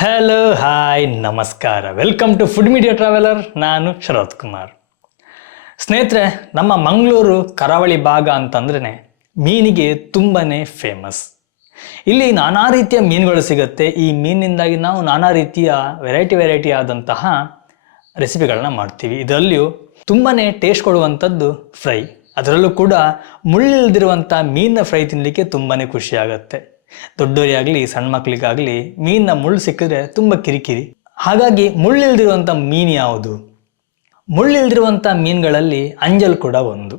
Hello hi ನಮಸ್ಕಾರ, welcome to food media traveller. ನಾನು ಶರತ್ ಕುಮಾರ್. ಸ್ನೇಹಿತರೆ, ನಮ್ಮ ಮಂಗಳೂರು ಕರಾವಳಿ ಭಾಗ ಅಂತಂದ್ರೆ ಮೀನಿಗೆ ತುಂಬಾನೇ ಫೇಮಸ್. ಇಲ್ಲಿ ನಾನಾ ರೀತಿಯ ಮೀನುಗಳು ಸಿಗುತ್ತೆ. ಈ ಮೀನಿನಿಂದಾಗಿ ನಾವು ನಾನಾ ರೀತಿಯ ವೆರೈಟಿ ಆದಂತಹ ರೆಸಿಪಿಗಳನ್ನ ಮಾಡ್ತೀವಿ. ಇದರಲ್ಲಿಯೂ ತುಂಬಾನೇ ಟೇಸ್ಟ್ ಕೊಡುವಂಥದ್ದು ಫ್ರೈ. ಅದರಲ್ಲೂ ಕೂಡ ಮುಳ್ಳಿಲ್ದಿರುವಂಥ ಮೀನಿನ ಫ್ರೈ ತಿನ್ನಲಿಕ್ಕೆ ತುಂಬಾನೇ ಖುಷಿ ಆಗುತ್ತೆ. ದೊಡ್ಡವರಿಗಾಗಲಿ ಸಣ್ಣ ಮಕ್ಕಳಿಗಾಗಲಿ ಮೀನಿನ ಮುಳ್ಳು ಸಿಕ್ಕಿದ್ರೆ ತುಂಬ ಕಿರಿಕಿರಿ. ಹಾಗಾಗಿ ಮುಳ್ಳಿಲ್ದಿರುವಂಥ ಮೀನು ಯಾವುದು? ಮುಳ್ಳಿಲ್ದಿರುವಂಥ ಮೀನುಗಳಲ್ಲಿ ಅಂಜಲ್ ಕೂಡ ಒಂದು.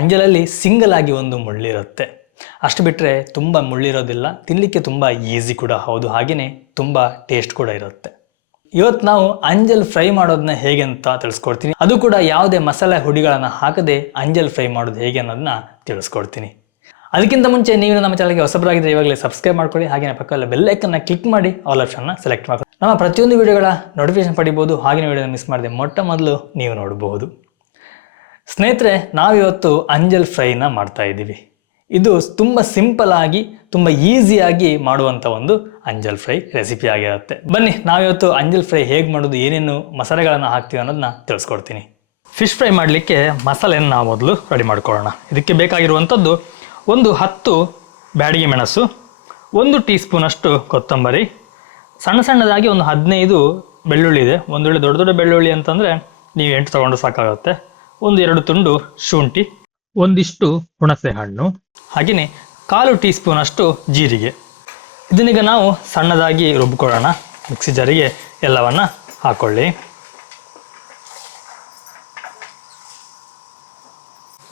ಅಂಜಲಲ್ಲಿ ಸಿಂಗಲ್ ಆಗಿ ಒಂದು ಮುಳ್ಳಿರುತ್ತೆ. ಅಷ್ಟು ಬಿಟ್ಟರೆ ತುಂಬ ಮುಳ್ಳಿರೋದಿಲ್ಲ. ತಿನ್ನಲಿಕ್ಕೆ ತುಂಬ ಈಸಿ ಕೂಡ ಹೌದು, ಹಾಗೆಯೇ ತುಂಬ ಟೇಸ್ಟ್ ಕೂಡ ಇರುತ್ತೆ. ಇವತ್ತು ನಾವು ಅಂಜಲ್ ಫ್ರೈ ಮಾಡೋದನ್ನ ಹೇಗೆ ಅಂತ ತಿಳಿಸ್ಕೊಡ್ತೀನಿ. ಅದು ಕೂಡ ಯಾವುದೇ ಮಸಾಲೆ ಹುಡಿಗಳನ್ನು ಹಾಕದೆ ಅಂಜಲ್ ಫ್ರೈ ಮಾಡೋದು ಹೇಗೆ ಅನ್ನೋದನ್ನ ತಿಳಿಸ್ಕೊಡ್ತೀನಿ. ಅದಕ್ಕಿಂತ ಮುಂಚೆ ನೀವು ನಮ್ಮ ಚಾನಲ್ಗೆ ಹೊಸಬರಾಗಿದ್ದರೆ ಇವಾಗಲೇ ಸಬ್ಸ್ಕ್ರೈಬ್ ಮಾಡ್ಕೊಳ್ಳಿ. ಹಾಗೆ ಪಕ್ಕದಲ್ಲಿ ಬೆಲ್ ಐಕನ್ನ ಕ್ಲಿಕ್ ಮಾಡಿ ಆಲ್ ಆಪ್ಷನ್ನ ಸೆಲೆಕ್ಟ್ ಮಾಡಿ ನಮ್ಮ ಪ್ರತಿಯೊಂದು ವಿಡಿಯೋಗಳ ನೋಟಿಫಿಕೇಶನ್ ಪಡಿಬೋದು. ಹಾಗೆ ವಿಡಿಯೋನ ಮಿಸ್ ಮಾಡದೆ ಮೊಟ್ಟ ಮೊದಲು ನೀವು ನೋಡಬಹುದು. ಸ್ನೇಹಿತರೆ, ನಾವಿವತ್ತು ಅಂಜಲ್ ಫ್ರೈನ ಮಾಡ್ತಾ ಇದ್ದೀವಿ. ಇದು ತುಂಬ ಸಿಂಪಲ್ ಆಗಿ ತುಂಬ ಈಸಿಯಾಗಿ ಮಾಡುವಂಥ ಒಂದು ಅಂಜಲ್ ಫ್ರೈ ರೆಸಿಪಿ ಆಗಿರುತ್ತೆ. ಬನ್ನಿ ನಾವಿವತ್ತು ಅಂಜಲ್ ಫ್ರೈ ಹೇಗೆ ಮಾಡೋದು, ಏನೇನು ಮಸಾಲೆಗಳನ್ನು ಹಾಕ್ತೀವಿ ಅನ್ನೋದನ್ನ ತಿಳಿಸ್ಕೊಡ್ತೀನಿ. ಫಿಶ್ ಫ್ರೈ ಮಾಡಲಿಕ್ಕೆ ಮಸಾಲೆಯನ್ನು ನಾವು ಮೊದಲು ರೆಡಿ ಮಾಡ್ಕೊಳ್ಳೋಣ. ಇದಕ್ಕೆ ಬೇಕಾಗಿರುವಂಥದ್ದು ಒಂದು 10 ಬ್ಯಾಡಗಿ ಮೆಣಸು, 1 ಟೀ ಸ್ಪೂನಷ್ಟು ಕೊತ್ತಂಬರಿ, ಸಣ್ಣದಾಗಿ ಒಂದು 15 ಬೆಳ್ಳುಳ್ಳಿ ಇದೆ. ಒಂದು ವೇಳೆ ದೊಡ್ಡ ಬೆಳ್ಳುಳ್ಳಿ ಅಂತಂದರೆ ನೀವು 8 ತಗೊಂಡು ಸಾಕಾಗುತ್ತೆ. 1-2 ತುಂಡು ಶುಂಠಿ, ಒಂದಿಷ್ಟು ಹುಣಸೆ ಹಣ್ಣು, ಹಾಗೆಯೇ 1/4 ಟೀ ಸ್ಪೂನಷ್ಟು ಜೀರಿಗೆ. ಇದನ್ನೀಗ ನಾವು ಸಣ್ಣದಾಗಿ ರುಬ್ಕೊಳ್ಳೋಣ. ಮಿಕ್ಸಿ ಜಾರಿಗೆ ಎಲ್ಲವನ್ನ ಹಾಕೊಳ್ಳಿ.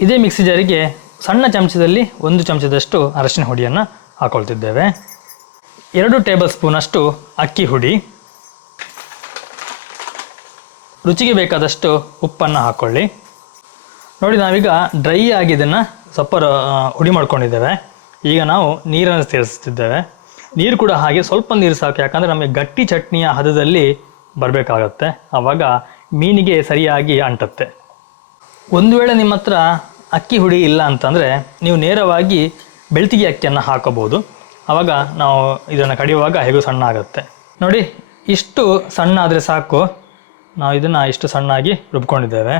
ಇದೇ ಮಿಕ್ಸಿ ಜಾರಿಗೆ ಸಣ್ಣ ಚಮಚದಲ್ಲಿ 1 ಚಮಚದಷ್ಟು ಅರಶಿನ ಹುಡಿಯನ್ನು ಹಾಕೊಳ್ತಿದ್ದೇವೆ. 2 ಟೇಬಲ್ ಸ್ಪೂನಷ್ಟು ಅಕ್ಕಿ ಹುಡಿ, ರುಚಿಗೆ ಬೇಕಾದಷ್ಟು ಉಪ್ಪನ್ನು ಹಾಕ್ಕೊಳ್ಳಿ. ನೋಡಿ, ನಾವೀಗ ಡ್ರೈ ಆಗಿ ಇದನ್ನು ಸ್ವಲ್ಪ ಹುಡಿ ಮಾಡ್ಕೊಂಡಿದ್ದೇವೆ. ಈಗ ನಾವು ನೀರನ್ನು ಸೇರಿಸ್ತಿದ್ದೇವೆ. ನೀರು ಕೂಡ ಹಾಗೆ ಸ್ವಲ್ಪ ನೀರು ಸಾಕು, ಯಾಕಂದರೆ ನಮಗೆ ಗಟ್ಟಿ ಚಟ್ನಿಯ ಹದದಲ್ಲಿ ಬರಬೇಕಾಗತ್ತೆ. ಆವಾಗ ಮೀನಿಗೆ ಸರಿಯಾಗಿ ಅಂಟುತ್ತೆ. ಒಂದು ವೇಳೆ ನಿಮ್ಮ ಹತ್ರ ಅಕ್ಕಿ ಹುಡಿ ಇಲ್ಲ ಅಂತಂದರೆ ನೀವು ನೇರವಾಗಿ ಬೆಳ್ತಿಗೆ ಅಕ್ಕಿಯನ್ನು ಹಾಕೋಬೋದು. ಆವಾಗ ನಾವು ಇದನ್ನು ಕಡಿಯುವಾಗ ಹೇಗೂ ಸಣ್ಣ ಆಗುತ್ತೆ. ನೋಡಿ, ಇಷ್ಟು ಸಣ್ಣ ಆದರೆ ಸಾಕು. ನಾವು ಇದನ್ನು ಇಷ್ಟು ಸಣ್ಣಾಗಿ ರುಬ್ಕೊಂಡಿದ್ದೇವೆ.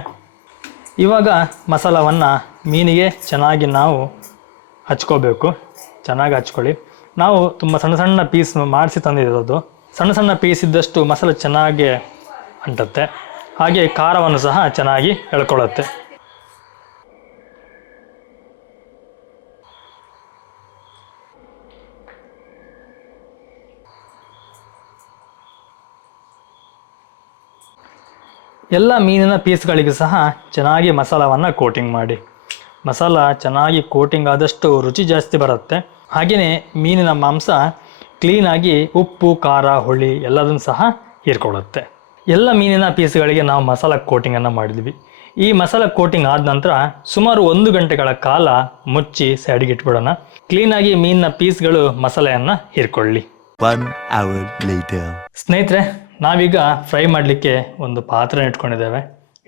ಇವಾಗ ಮಸಾಲವನ್ನು ಮೀನಿಗೆ ಚೆನ್ನಾಗಿ ನಾವು ಹಚ್ಕೋಬೇಕು. ಚೆನ್ನಾಗಿ ಹಚ್ಕೊಳ್ಳಿ. ನಾವು ತುಂಬ ಸಣ್ಣ ಪೀಸ್ ಮಾಡಿಸಿ ತಂದಿರೋದು. ಸಣ್ಣ ಪೀಸ್ ಇದ್ದಷ್ಟು ಮಸಾಲೆ ಚೆನ್ನಾಗಿ ಅಂಟುತ್ತೆ. ಹಾಗೆ ಖಾರವನ್ನು ಸಹ ಚೆನ್ನಾಗಿ ಎಳ್ಕೊಳ್ಳುತ್ತೆ. ಎಲ್ಲ ಮೀನಿನ ಪೀಸ್ಗಳಿಗೂ ಸಹ ಚೆನ್ನಾಗಿ ಮಸಾಲವನ್ನು ಕೋಟಿಂಗ್ ಮಾಡಿ. ಮಸಾಲ ಚೆನ್ನಾಗಿ ಕೋಟಿಂಗ್ ಆದಷ್ಟು ರುಚಿ ಜಾಸ್ತಿ ಬರುತ್ತೆ. ಹಾಗೆಯೇ ಮೀನಿನ ಮಾಂಸ ಕ್ಲೀನಾಗಿ ಉಪ್ಪು, ಖಾರ, ಹುಳಿ ಎಲ್ಲದನ್ನು ಸಹ ಹೀರ್ಕೊಳ್ಳುತ್ತೆ. ಎಲ್ಲ ಮೀನಿನ ಪೀಸ್ಗಳಿಗೆ ನಾವು ಮಸಾಲ ಕೋಟಿಂಗನ್ನು ಮಾಡಿದ್ವಿ. ಈ ಮಸಾಲ ಕೋಟಿಂಗ್ ಆದ ನಂತರ ಸುಮಾರು 1 ಗಂಟೆಗಳ ಕಾಲ ಮುಚ್ಚಿ ಸೈಡಿಗೆ ಇಟ್ಬಿಡೋಣ. ಕ್ಲೀನಾಗಿ ಮೀನಿನ ಪೀಸ್ಗಳು ಮಸಾಲೆಯನ್ನು ಹೀರ್ಕೊಳ್ಳಿ. 1 hour later. ಸ್ನೇಹಿತರೆ, ನಾವೀಗ ಫ್ರೈ ಮಾಡಲಿಕ್ಕೆ ಒಂದು ಪಾತ್ರೆ ಇಟ್ಕೊಂಡಿದ್ದೇವೆ.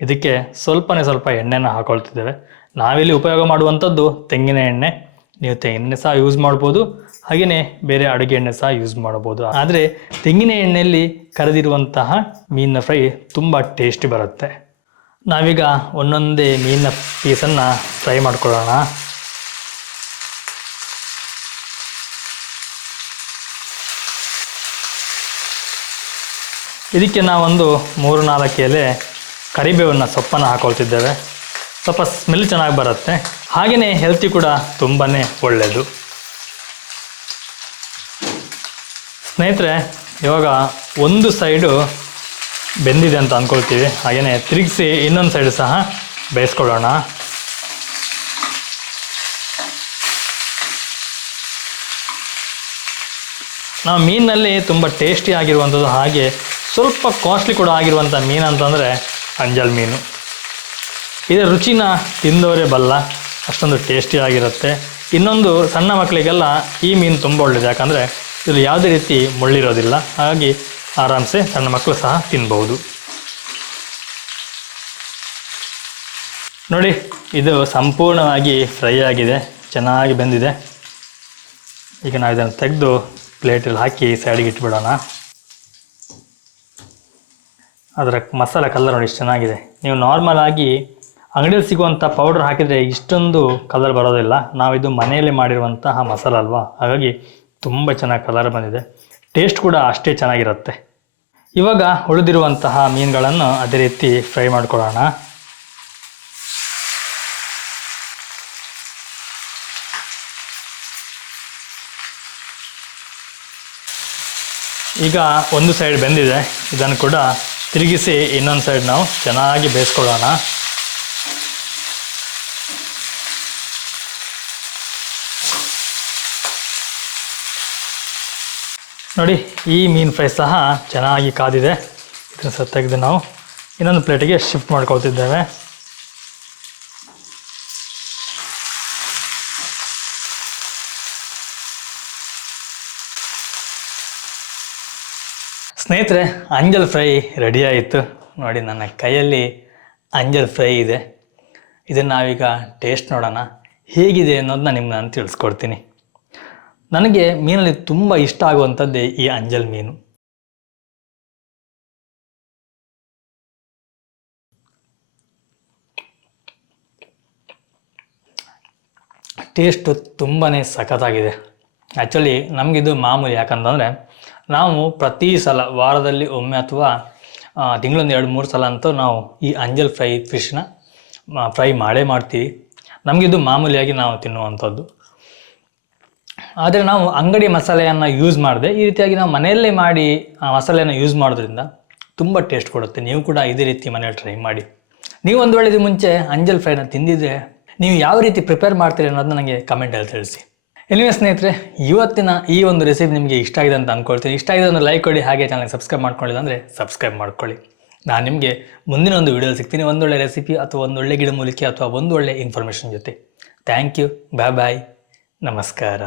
ಇದಕ್ಕೆ ಸ್ವಲ್ಪ ಎಣ್ಣೆನ ಹಾಕೊಳ್ತಿದ್ದೇವೆ. ನಾವಿಲ್ಲಿ ಉಪಯೋಗ ಮಾಡುವಂಥದ್ದು ತೆಂಗಿನ ಎಣ್ಣೆ. ನೀವು ತೆಂಗಿನ ಸಹ ಯೂಸ್ ಮಾಡ್ಬೋದು, ಹಾಗೆಯೇ ಬೇರೆ ಅಡುಗೆ ಎಣ್ಣೆ ಸಹ ಯೂಸ್ ಮಾಡ್ಬೋದು. ಆದರೆ ತೆಂಗಿನ ಎಣ್ಣೆಯಲ್ಲಿ ಕರೆದಿರುವಂತಹ ಮೀನಿನ ಫ್ರೈ ತುಂಬ ಟೇಸ್ಟಿ ಬರುತ್ತೆ. ನಾವೀಗ ಒಂದೊಂದೇ ಮೀನಿನ ಪೀಸನ್ನು ಫ್ರೈ ಮಾಡ್ಕೊಳ್ಳೋಣ. ಇದಕ್ಕೆ ನಾವೊಂದು 3-4 ಎಲೆ ಕರಿಬೇವನ್ನ ಸೊಪ್ಪನ್ನು ಹಾಕೊಳ್ತಿದ್ದೇವೆ. ಸ್ವಲ್ಪ ಸ್ಮೆಲ್ ಚೆನ್ನಾಗಿ ಬರುತ್ತೆ. ಹಾಗೆಯೇ ಹೆಲ್ತಿ ಕೂಡ ತುಂಬಾ ಒಳ್ಳೆಯದು. ಸ್ನೇಹಿತರೆ, ಇವಾಗ ಒಂದು ಸೈಡು ಬೆಂದಿದೆ ಅಂತ ಅಂದ್ಕೊಳ್ತೀವಿ. ಹಾಗೆಯೇ ತಿರುಗಿಸಿ ಇನ್ನೊಂದು ಸೈಡು ಸಹ ಬೇಯಿಸ್ಕೊಳ್ಳೋಣ. ನಾವು ಮೀನಿನಲ್ಲಿ ತುಂಬ ಟೇಸ್ಟಿ ಆಗಿರುವಂಥದ್ದು, ಹಾಗೆ ಸ್ವಲ್ಪ ಕಾಸ್ಟ್ಲಿ ಕೂಡ ಆಗಿರುವಂಥ ಮೀನು ಅಂತಂದರೆ ಅಂಜಲ್ ಮೀನು. ಇದರ ರುಚಿನ ತಿಂದವರೇ ಬಲ್ಲ, ಅಷ್ಟೊಂದು ಟೇಸ್ಟಿ ಆಗಿರುತ್ತೆ. ಇನ್ನೊಂದು ಸಣ್ಣ ಮಕ್ಕಳಿಗೆಲ್ಲ ಈ ಮೀನು ತುಂಬ ಒಳ್ಳೆಯದು, ಯಾಕಂದರೆ ಇದು ಯಾವುದೇ ರೀತಿ ಮುಳ್ಳಿರೋದಿಲ್ಲ. ಹಾಗಾಗಿ ಆರಾಮ್ಸೆ ಸಣ್ಣ ಮಕ್ಕಳು ಸಹ ತಿನ್ಬಹುದು. ನೋಡಿ, ಇದು ಸಂಪೂರ್ಣವಾಗಿ ಫ್ರೈ ಆಗಿದೆ, ಚೆನ್ನಾಗಿ ಬೆಂದಿದೆ. ಈಗ ನಾವು ಇದನ್ನು ತೆಗೆದು ಪ್ಲೇಟಲ್ಲಿ ಹಾಕಿ ಸೈಡಿಗೆ ಇಟ್ಬಿಡೋಣ. ಅದರ ಮಸಾಲೆ ಕಲರ್ ನೋಡಿ ಇಷ್ಟು ಚೆನ್ನಾಗಿದೆ. ನೀವು ನಾರ್ಮಲ್ ಆಗಿ ಅಂಗಡಿಯಲ್ಲಿ ಸಿಗುವಂಥ ಪೌಡರ್ ಹಾಕಿದರೆ ಇಷ್ಟೊಂದು ಕಲರ್ ಬರೋದಿಲ್ಲ. ನಾವಿದು ಮನೆಯಲ್ಲೇ ಮಾಡಿರುವಂತಹ ಮಸಾಲ ಅಲ್ವಾ, ಹಾಗಾಗಿ ತುಂಬ ಚೆನ್ನಾಗಿ ಕಲರ್ ಬಂದಿದೆ. ಟೇಸ್ಟ್ ಕೂಡ ಅಷ್ಟೇ ಚೆನ್ನಾಗಿರುತ್ತೆ. ಇವಾಗ ಉಳಿದಿರುವಂತಹ ಮೀನುಗಳನ್ನು ಅದೇ ರೀತಿ ಫ್ರೈ ಮಾಡ್ಕೊಳ್ಳೋಣ. ಈಗ ಒಂದು ಸೈಡ್ ಬೆಂದಿದೆ, ಇದನ್ನು ಕೂಡ ತಿರುಗಿಸಿ ಇನ್ನೊಂದು ಸೈಡ್ ನಾವು ಚೆನ್ನಾಗಿ ಬೇಯಿಸ್ಕೊಳ್ಳೋಣ. ನೋಡಿ, ಈ ಮೀನು ಫ್ರೈ ಸಹ ಚೆನ್ನಾಗಿ ಕಾದಿದೆ. ಇದನ್ನು ಸಹ ತೆಗೆದು ನಾವು ಇನ್ನೊಂದು ಪ್ಲೇಟಿಗೆ ಶಿಫ್ಟ್ ಮಾಡ್ಕೊಳ್ತಿದ್ದೇವೆ. ಸ್ನೇಹಿತರೆ, ಅಂಜಲ್ ಫ್ರೈ ರೆಡಿ ಆಯಿತು. ನೋಡಿ, ನನ್ನ ಕೈಯಲ್ಲಿ ಅಂಜಲ್ ಫ್ರೈ ಇದೆ. ಇದನ್ನು ನಾವೀಗ ಟೇಸ್ಟ್ ನೋಡೋಣ ಹೇಗಿದೆ ಅನ್ನೋದನ್ನ ನಿಮ್ಗೆ ನಾನು ತಿಳಿಸ್ಕೊಡ್ತೀನಿ. ನನಗೆ ಮೀನಲ್ಲಿ ತುಂಬ ಇಷ್ಟ ಆಗುವಂಥದ್ದೇ ಈ ಅಂಜಲ್ ಮೀನು. ಟೇಸ್ಟು ತುಂಬಾ ಸಖತ್ತಾಗಿದೆ. ಆ್ಯಕ್ಚುಲಿ ನಮಗಿದು ಮಾಮೂಲಿ, ಯಾಕಂತಂದರೆ ನಾವು ಪ್ರತಿ ಸಲ ವಾರದಲ್ಲಿ ಒಮ್ಮೆ ಅಥವಾ ತಿಂಗಳೊಂದು 2-3 ಸಲ ಅಂತೂ ನಾವು ಈ ಅಂಜಲ್ ಫಿಶ್ನ ಫ್ರೈ ಮಾಡೇ ಮಾಡ್ತೀವಿ. ನಮಗಿದು ಮಾಮೂಲಿಯಾಗಿ ನಾವು ತಿನ್ನುವಂಥದ್ದು. ಆದರೆ ನಾವು ಅಂಗಡಿ ಮಸಾಲೆಯನ್ನು ಯೂಸ್ ಮಾಡದೆ ಈ ರೀತಿಯಾಗಿ ನಾವು ಮನೆಯಲ್ಲೇ ಮಾಡಿ ಆ ಮಸಾಲೆಯನ್ನು ಯೂಸ್ ಮಾಡೋದ್ರಿಂದ ತುಂಬ ಟೇಸ್ಟ್ ಕೊಡುತ್ತೆ. ನೀವು ಕೂಡ ಇದೇ ರೀತಿ ಮನೇಲಿ ಟ್ರೈ ಮಾಡಿ. ನೀವು ಒಂದು ವೇಳೆ ಇದು ಮುಂಚೆ ಅಂಜಲ್ ಫ್ರೈನ ತಿಂದಿದ್ರೆ ನೀವು ಯಾವ ರೀತಿ ಪ್ರಿಪೇರ್ ಮಾಡ್ತೀರಿ ಅನ್ನೋದನ್ನ ನನಗೆ ಕಮೆಂಟಲ್ಲಿ ತಿಳಿಸಿ. ಎನಿವೆ ಸ್ನೇಹಿತರೆ, ಇವತ್ತಿನ ಈ ಒಂದು ರೆಸಿಪಿ ನಿಮಗೆ ಇಷ್ಟ ಆಗಿದೆ ಅಂತ ಅಂದ್ಕೊಳ್ತೀನಿ. ಇಷ್ಟ ಆಗಿದೆ ಅಂದರೆ ಲೈಕ್ ಕೊಡಿ, ಹಾಗೆ ಚಾನಲ್ಗೆ ಸಬ್ಸ್ಕ್ರೈಬ್ ಮಾಡ್ಕೊಳ್ಳಿಲ್ಲ ಅಂದರೆ ಸಬ್ಸ್ಕ್ರೈಬ್ ಮಾಡ್ಕೊಳ್ಳಿ. ನಾನು ನಿಮಗೆ ಮುಂದಿನ ಒಂದು ವಿಡಿಯೋದಲ್ಲಿ ಸಿಗ್ತೀನಿ, ಒಂದೊಳ್ಳೆ ರೆಸಿಪಿ ಅಥವಾ ಒಂದೊಳ್ಳೆ ಗಿಡಮೂಲಿಕೆ ಅಥವಾ ಒಂದೊಳ್ಳೆ ಇನ್ಫಾರ್ಮೇಷನ್ ಜೊತೆ. ಥ್ಯಾಂಕ್ ಯು, ಬಾಯ್ ಬಾಯ್, ನಮಸ್ಕಾರ.